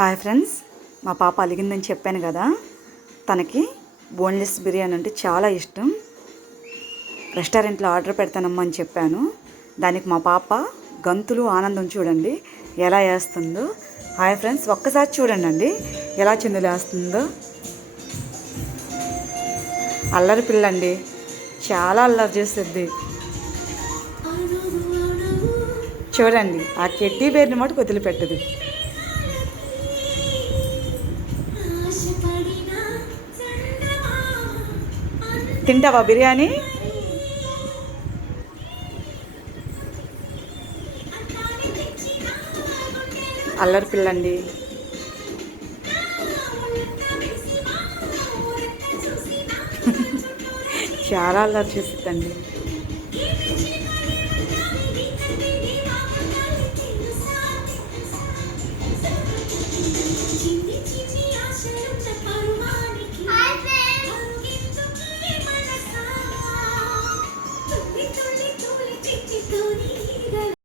Hi friends, మా పాప అలిగిందని చెప్పాను కదా. తనకి బోన్లెస్ బిర్యానీ అంటే చాలా ఇష్టం. రెస్టారెంట్లో ఆర్డర్ పెడతానమ్మా అని చెప్పాను. దానికి మా పాప గంతులు ఆనందం చూడండి ఎలా వేస్తుందో. హాయ్ ఫ్రెండ్స్, ఒక్కసారి చూడండి ఎలా చిందులేస్తుందో. అల్లరి పిల్లండి, చాలా అల్లరి చేస్తుంది. చూడండి, ఆ కెడ్డీ బేర్ని మటుకు వదిలిపెట్టదు. తింటావా బిర్యానీ? అల్లరి పిల్లండి. చాలా అల్లరి చేస్తుందండి.